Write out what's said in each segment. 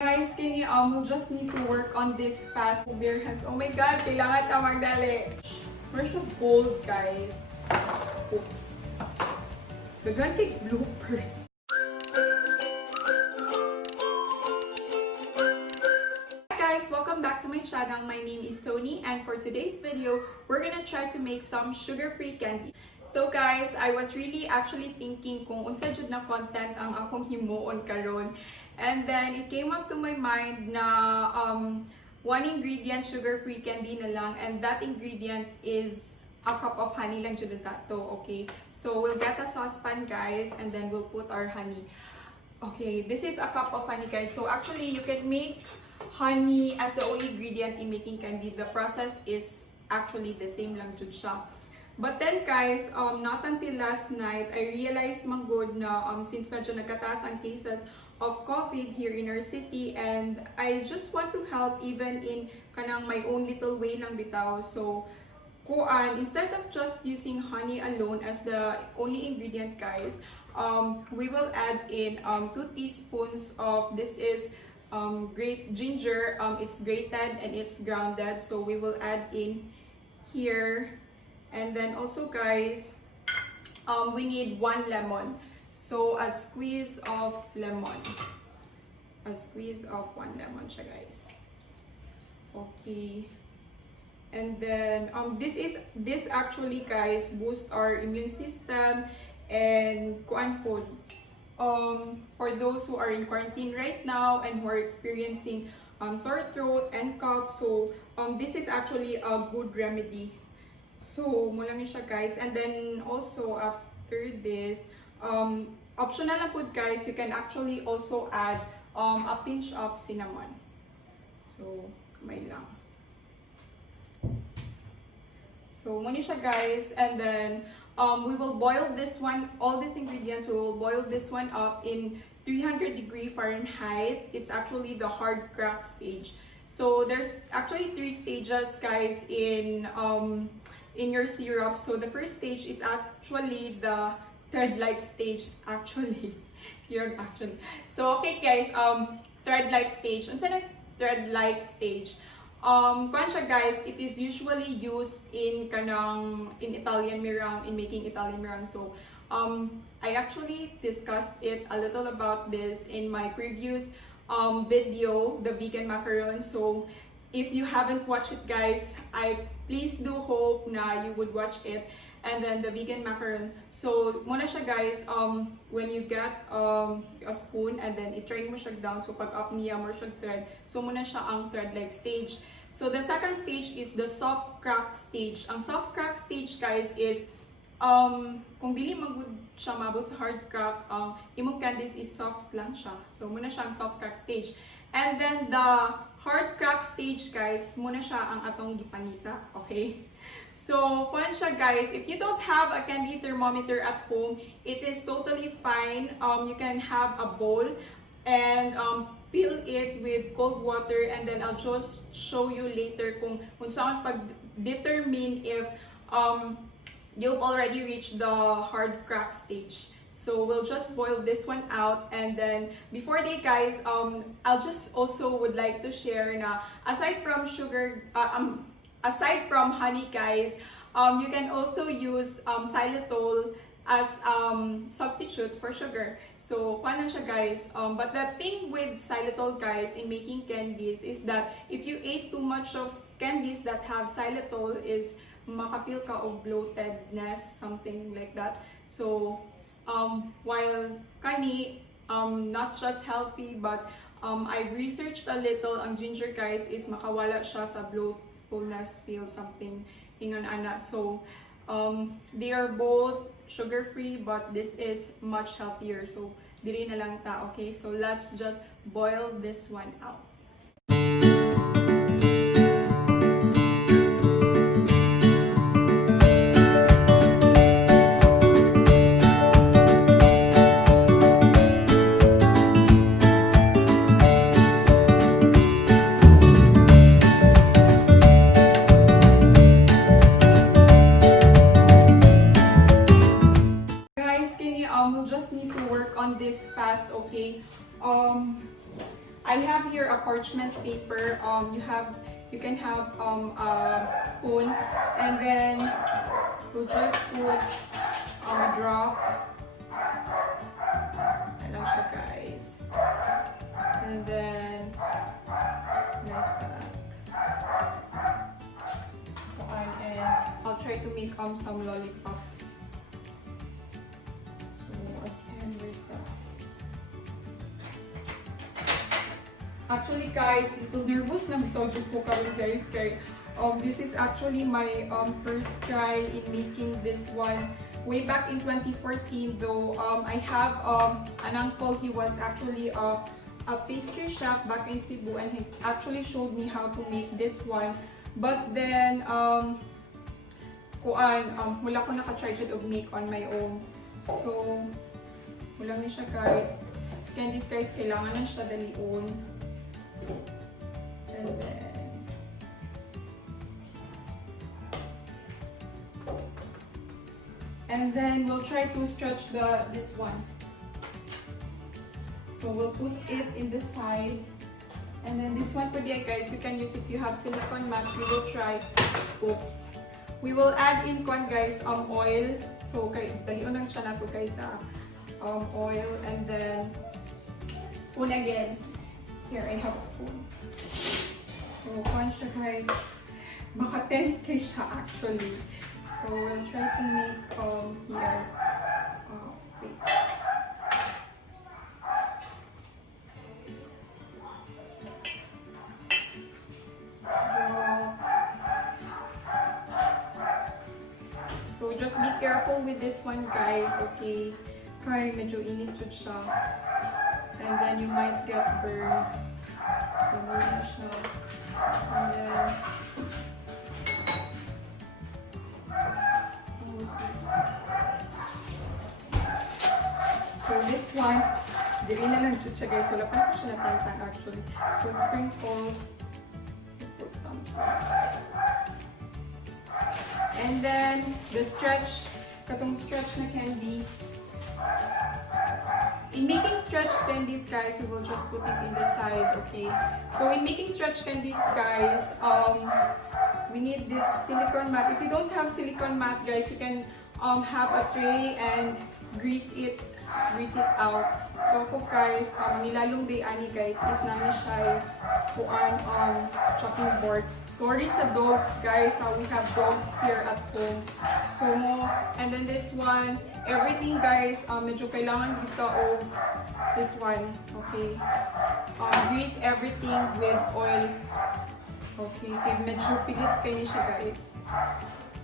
Guys, we'll just need to work on this fast bare hands. Oh my god, kailangan na magdali. Where's the gold, guys? Oops. Gagantig bloopers. Hi guys, welcome back to my channel. My name is Toni, and for today's video, we're gonna try to make some sugar-free candy. So guys, I was really actually thinking kung unsa jud na content ang akong himuon karon. And then it came up to my mind na one ingredient sugar-free candy na lang, and that ingredient is a cup of honey lang jud tato, okay? So we'll get a saucepan, guys, and then we'll put our honey. Okay, this is a cup of honey, guys. So actually you can make honey as the only ingredient in making candy. The process is actually the same lang jud siya. But then guys, not until last night, I realized manggod na since medyo nagkataas ang cases of COVID here in our city, and I just want to help even in kanang my own little way lang bitaw. So instead of just using honey alone as the only ingredient, guys, we will add in 2 teaspoons of this is grated ginger. It's grated and it's grounded, so we will add in here. And then also guys, we need 1 lemon. So a squeeze of lemon. A squeeze of 1 lemon siya, guys. Okay. And then this actually, guys, boost our immune system and kuan po. For those who are in quarantine right now and who are experiencing sore throat and cough, so this is actually a good remedy. So mo lang siya, guys. And then also after this, optional lang po, guys, you can actually also add a pinch of cinnamon. So may lang. So muna siya, guys, and then we will boil this one, all these ingredients, we will boil this one up in 300° Fahrenheit. It's actually the hard crack stage. So there's actually 3 stages, guys, in your syrup. So the first stage is actually the thread-like stage, actually. So okay, guys, thread-like stage. Unsa na thread-like stage? Kuan siya, guys, it is usually used in Italian meringue, in making Italian meringue. So I actually discussed it a little about this in my previous video, the vegan macaron. So if you haven't watched it, guys, I please do hope na you would watch it. And then the vegan macaron. So muna siya, guys, when you get a spoon and then i-turn mo siya down, so pag up niya mo siya thread, so muna siya ang thread-like stage. So the second stage is the soft crack stage. Ang soft crack stage, guys, is kung dili magud siya mabot sa hard crack, imong candies is soft lang siya. So muna siya ang soft crack stage. And then the hard crack stage, guys, muna siya ang atong gipanita, okay? So, kuan siya, guys, if you don't have a candy thermometer at home, it is totally fine. You can have a bowl and fill it with cold water, and then I'll just show you later kung saan pag-determine if you've already reached the hard crack stage. So we'll just boil this one out, and then before that, guys, I'll just also would like to share na aside from sugar, aside from honey, guys, you can also use xylitol as substitute for sugar. So kuan lang siya, guys. But the thing with xylitol, guys, in making candies is that if you ate too much of candies that have xylitol, is makafeel ka of bloatedness, something like that. So while kani not just healthy, but I've researched a little, ang ginger, guys, is makawala siya sa bloatfulness feel, something ingon ana. So they are both sugar-free, but this is much healthier. So diri na lang ta, okay? So let's just boil this one out. We'll just need to work on this fast, okay? I I have here a parchment paper. You can have a spoon, and then we'll just put a drop. Ayan siya, guys. And then like that. And I'll try to make some lollipops. So again, where's that? Actually, guys, little nervous na bitaw po kami, guys. This is actually my first try in making this one. Way back in 2014, though, I have an uncle. He was actually a pastry chef back in Cebu, and he actually showed me how to make this one. But then, wala ko naka-try siya og make on my own. So, wala na siya, guys. Candies, guys, kailangan na siya dalion. And then we'll try to stretch this one. So we'll put it in the side. And then this one, guys, you can use if you have silicone mat. We will try. Oops. We will add in guys, oil. So dalion lang siya nato, guys, oil, and then spoon again. Here I have spoon. So siya, guys. Baka tense kay siya actually. So we'll try to make here. Wait. So just be careful with this one, guys, okay? Kaya medyo init jud siya. And then you might get burned. So muna siya. And then so this one, dili na lang jud siya, guys. Wala pa ko siya natangtang actually. So sprinkles. Put some sprinkles. And then the stretch, katong stretch na candy. In making stretch candies, guys, we will just put it in the side, okay? So in making stretch candies, guys, we need this silicone mat. If you don't have silicone mat, guys, you can have a tray and grease it out. So ako, guys, nilalong day ani, guys, is namin siya kuan chopping board. Sorry sa dogs, guys. We have dogs here at home. So, and then this one, everything, guys, medyo kailangan dito o this one, okay? Grease everything with oil. Okay, medyo pilit kayo siya, guys.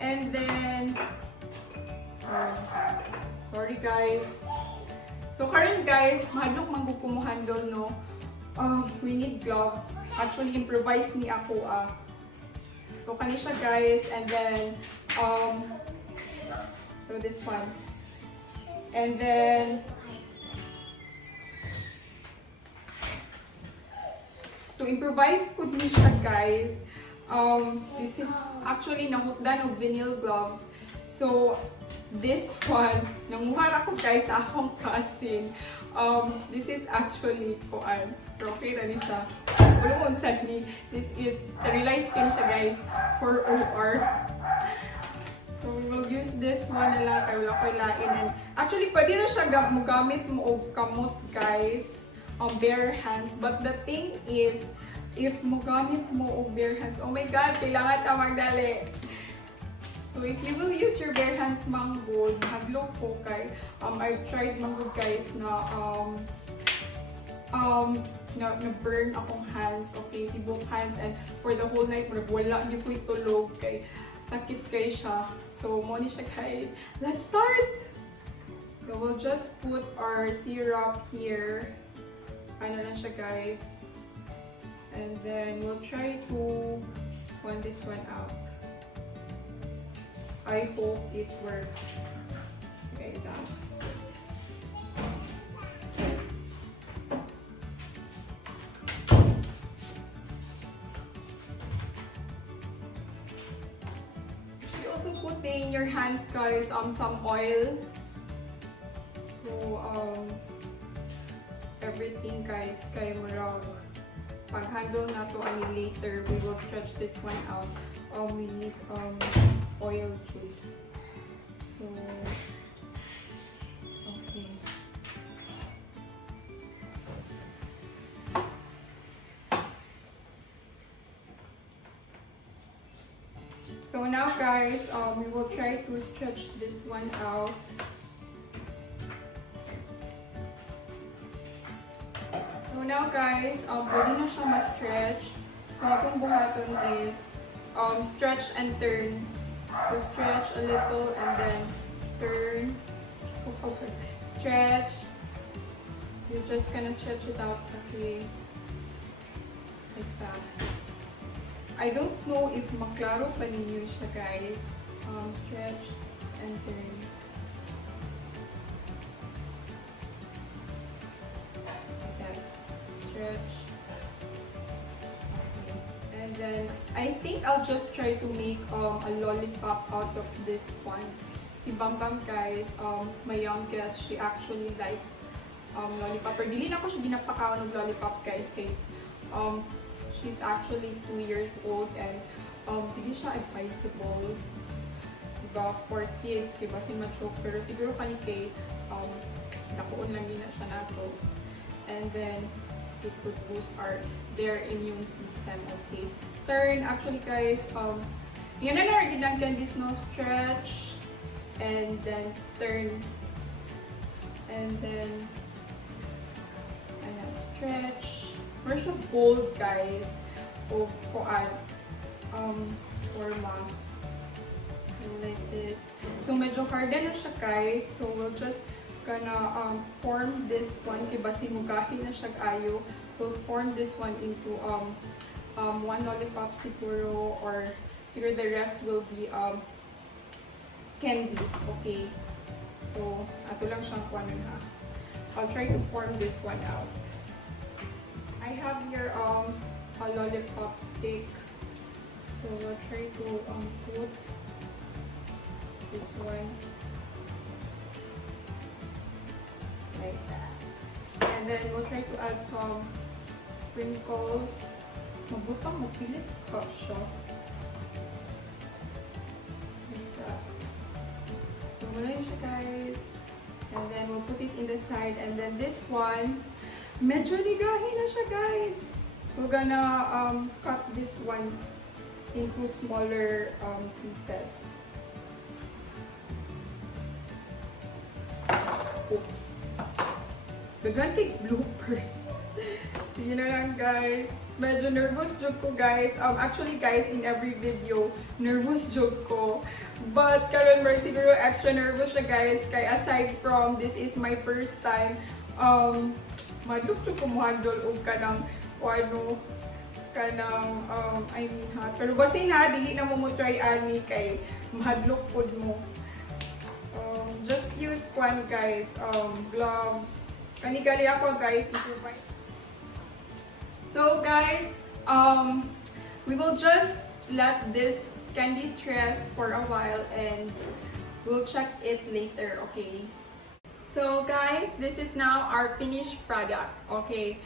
And then, sorry, guys. So, karon, guys, mahalok manggukumuhan doon, no? We need gloves. Actually, improvise ni ako, So, kani siya, guys, and then, so this one. And then, so improvise po ni siya, guys. This is actually nahutdan of vinyl gloves. So, this one, nanguhara ko, guys, sa akong cousin. This is actually kuan. Okay na ni siya. Wala mong sadly. This is sterilized skin siya, guys, for OR. So we will use this one na lang. Kaya wala ko ilain. And actually, pwede na siya gamit mo o kamot, guys, bare hands. But the thing is, if mo gamit mo o bare hands, oh my God, kailangan ta magdali. So if you will use your bare hands, manggod, hadlo ko kay, I've tried manggod, guys, na burn akong hands, okay, tibok hands, and for the whole night, wala niyo ko itulog, kay sakit kay siya. So, muna siya, guys. Let's start! So, we'll just put our syrup here. Ano na siya, guys. And then, we'll try to want this one out. I hope it works. Okay, done. You also put in your hands, guys, some oil. So everything, guys, kay murag pag handle na to ani later, we will stretch this one out. We need oil juice. So okay. So now guys, we will try to stretch this one out. So now guys, pwede na siya ma-stretch. So itong buhaton is stretch and turn. So stretch a little and then turn. Stretch. You're just gonna stretch it out okay. Like that. I don't know if maklaro pa ninyo siya guys. Stretch and turn. Like that. Stretch. Okay. And then I think I'll just try to make a lollipop out of this one. Si Bam Bam guys, my youngest, she actually likes lollipop. Or dili na ko siya ginapakaw ng lollipop guys kay she's actually 2 years old and dili siya advisable diba for kids kay basin ma-choke, pero siguro pa ni Kay nakuon lang din na siya nato, and then it could boost their immune system. Okay, turn. Actually guys, yan na lang ginang Candies, no? Stretch and then turn and then stretch. We're so bold guys of kuan forma. So like this. So medyo harden na siya guys. So we'll just gonna form this one kay basin mugahin na siya ayo. We'll form this one into one lollipop siguro, or siguro the rest will be candies. Okay. So ato lang siyang kuan ha. I'll try to form this one out. I have here a lollipop stick, so we'll try to put this one like that, and then we'll try to add some sprinkles. Mabutang mapilit ka siya. Like that. So wala yun siya guys, and then we'll put it in the side, and then this one medyo ligahin na siya guys. We're gonna cut this one into smaller pieces. Oops. We're gonna take bloopers. So yun na lang guys. Medyo nervous joke ko guys. Actually guys, in every video, nervous joke ko. But karon mer siguro extra nervous siya guys. Kaya aside from this is my first time, madlok siya kumuhandol o kanang I mean ha, pero basin ha, dili na mo try ani kay mahadlok pod mo. Just use kwan guys, gloves. Kanigali ako guys, so guys, we will just let this candies rest for a while and we'll check it later, okay? So guys, this is now our finished product, okay?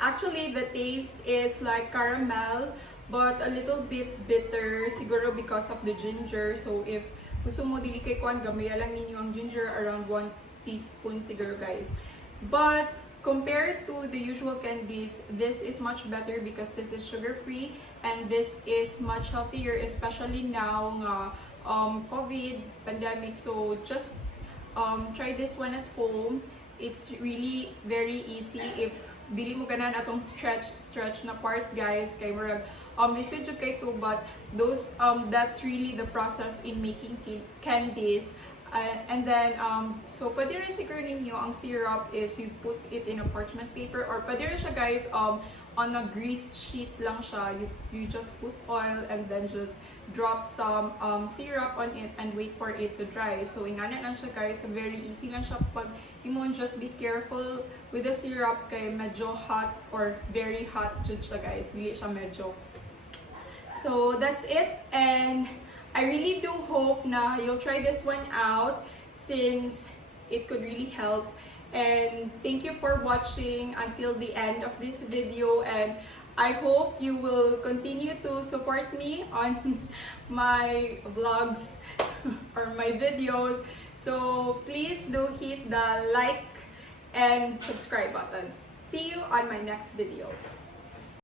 Actually, the taste is like caramel, but a little bit bitter, siguro because of the ginger. So if gusto mo dili kay kuan, gamay lang ninyo ang ginger, around 1 teaspoon siguro guys. But compared to the usual candies, this is much better because this is sugar-free and this is much healthier, especially now nga COVID pandemic. So just try this one at home. It's really very easy. If dili mo ganan atong stretch na part guys, kay murag listed jud kay to, but those that's really the process in making candies. And then so pwede rin siguro ninyo ang syrup is you put it in a parchment paper, or pwede rin siya guys on a greased sheet lang siya. You just put oil and then just drop some syrup on it and wait for it to dry. So ingana lang siya guys, very easy lang siya. Pag imon, just be careful with the syrup kay medyo hot or very hot jud siya guys, dili siya medyo. So that's it, and I really do hope na you'll try this one out since it could really help. And thank you for watching until the end of this video, and I hope you will continue to support me on my vlogs or my videos. So please do hit the like and subscribe buttons. See you on my next video.